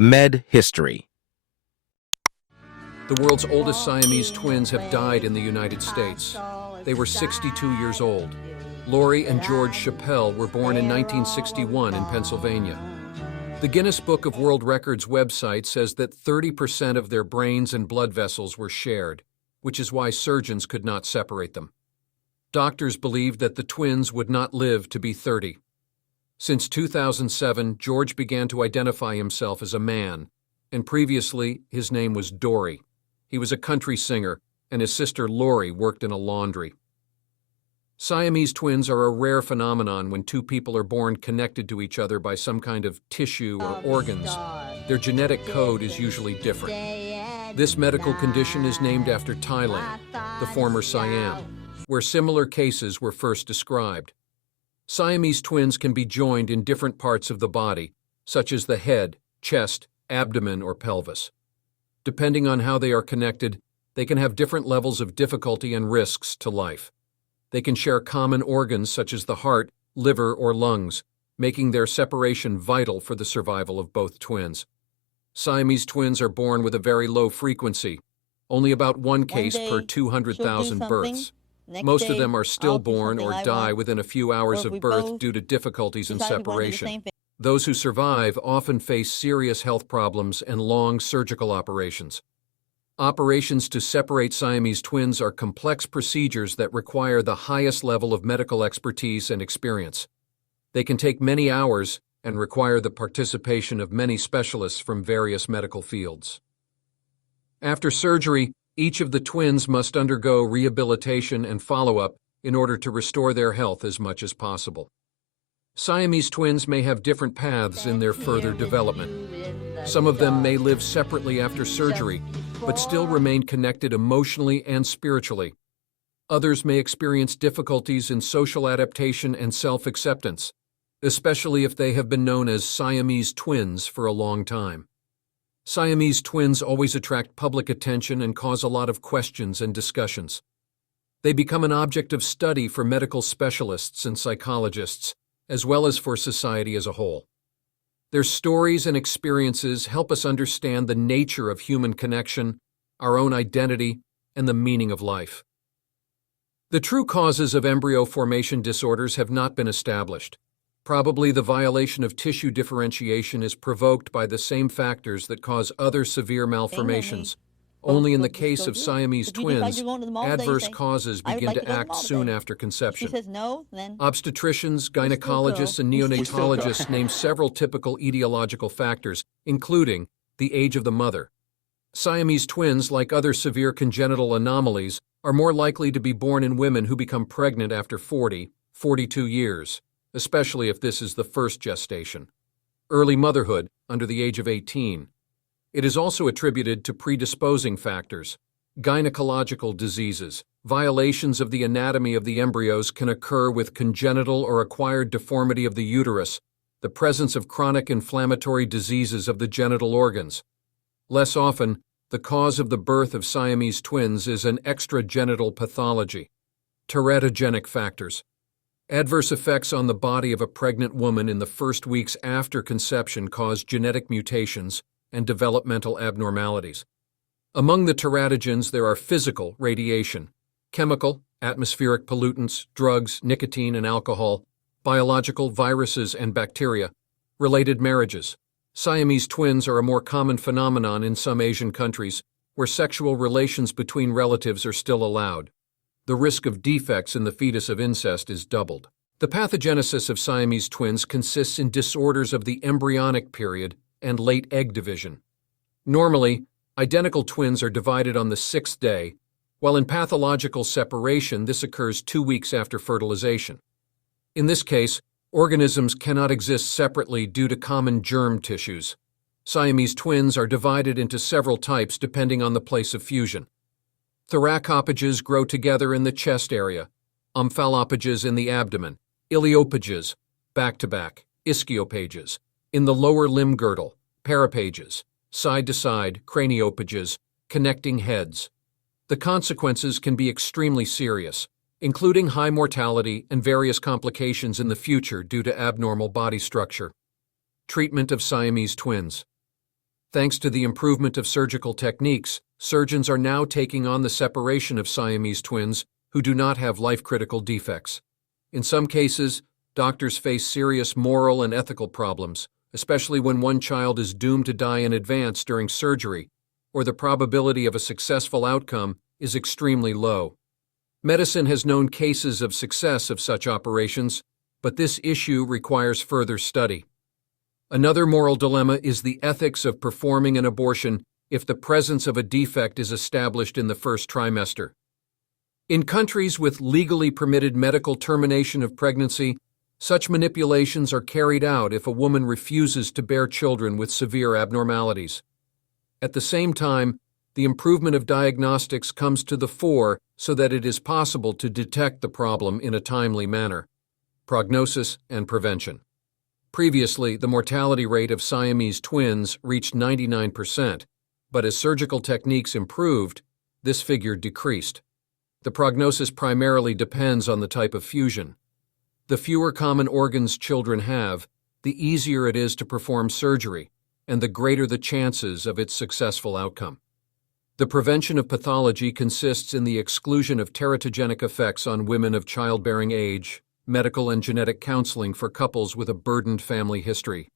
MedHistory. The world's oldest Siamese twins have died in the United States. They were 62 years old. Lori and George Schapelle were born in 1961 in Pennsylvania. The Guinness Book of World Records website says that 30% of their brains and blood vessels were shared, which is why surgeons could not separate them. Doctors believed that the twins would not live to be 30. Since 2007, George began to identify himself as a man, and previously his name was Dori. He was a country singer, and his sister Lori worked in a laundry. Siamese twins are a rare phenomenon when two people are born connected to each other by some kind of tissue or organs. Their genetic code is usually different. This medical condition is named after Thailand, the former Siam, where similar cases were first described. Siamese twins can be joined in different parts of the body, such as the head, chest, abdomen, or pelvis. Depending on how they are connected, they can have different levels of difficulty and risks to life. They can share common organs such as the heart, liver, or lungs, making their separation vital for the survival of both twins. Siamese twins are born with a very low frequency, only about one case per 200,000 births. Most of them are stillborn or die within a few hours of birth due to difficulties in separation. Those who survive often face serious health problems and long surgical operations. Operations to separate Siamese twins are complex procedures that require the highest level of medical expertise and experience. They can take many hours and require the participation of many specialists from various medical fields. After surgery, each of the twins must undergo rehabilitation and follow-up in order to restore their health as much as possible. Siamese twins may have different paths in their further development. Some of them may live separately after surgery, but still remain connected emotionally and spiritually. Others may experience difficulties in social adaptation and self-acceptance, especially if they have been known as Siamese twins for a long time. Siamese twins always attract public attention and cause a lot of questions and discussions. They become an object of study for medical specialists and psychologists, as well as for society as a whole. Their stories and experiences help us understand the nature of human connection, our own identity, and the meaning of life. The true causes of embryo formation disorders have not been established. Probably the violation of tissue differentiation is provoked by the same factors that cause other severe malformations. Only in the case of Siamese twins, adverse causes begin to act soon after conception. Obstetricians, gynecologists, and neonatologists name several typical etiological factors, including the age of the mother. Siamese twins, like other severe congenital anomalies, are more likely to be born in women who become pregnant after 42 years, especially if this is the first gestation. Early motherhood, under the age of 18. It is also attributed to predisposing factors. Gynecological diseases, violations of the anatomy of the embryos can occur with congenital or acquired deformity of the uterus, the presence of chronic inflammatory diseases of the genital organs. Less often, the cause of the birth of Siamese twins is an extragenital pathology. Teratogenic factors. Adverse effects on the body of a pregnant woman in the first weeks after conception cause genetic mutations and developmental abnormalities. Among the teratogens, there are physical, radiation, chemical, atmospheric pollutants, drugs, nicotine and alcohol, biological, viruses and bacteria, related marriages. Siamese twins are a more common phenomenon in some Asian countries, where sexual relations between relatives are still allowed. The risk of defects in the fetus of incest is doubled. The pathogenesis of Siamese twins consists in disorders of the embryonic period and late egg division. Normally, identical twins are divided on the 6th day, while in pathological separation this occurs 2 weeks after fertilization. In this case, organisms cannot exist separately due to common germ tissues. Siamese twins are divided into several types depending on the place of fusion. Thoracophages grow together in the chest area, omphallophages in the abdomen, iliophages, back-to-back, ischiophages, in the lower limb girdle, paraphages, side-to-side, craniophages, connecting heads. The consequences can be extremely serious, including high mortality and various complications in the future due to abnormal body structure. Treatment of Siamese twins. Thanks to the improvement of surgical techniques, surgeons are now taking on the separation of Siamese twins who do not have life-critical defects. In some cases, doctors face serious moral and ethical problems, especially when one child is doomed to die in advance during surgery, or the probability of a successful outcome is extremely low. Medicine has known cases of success of such operations, but this issue requires further study. Another moral dilemma is the ethics of performing an abortion if the presence of a defect is established in the first trimester. In countries with legally permitted medical termination of pregnancy, such manipulations are carried out if a woman refuses to bear children with severe abnormalities. At the same time, the improvement of diagnostics comes to the fore so that it is possible to detect the problem in a timely manner. Prognosis and prevention. Previously, the mortality rate of Siamese twins reached 99%, but as surgical techniques improved, this figure decreased. The prognosis primarily depends on the type of fusion. The fewer common organs children have, the easier it is to perform surgery, and the greater the chances of its successful outcome. The prevention of pathology consists in the exclusion of teratogenic effects on women of childbearing age, medical and genetic counseling for couples with a burdened family history,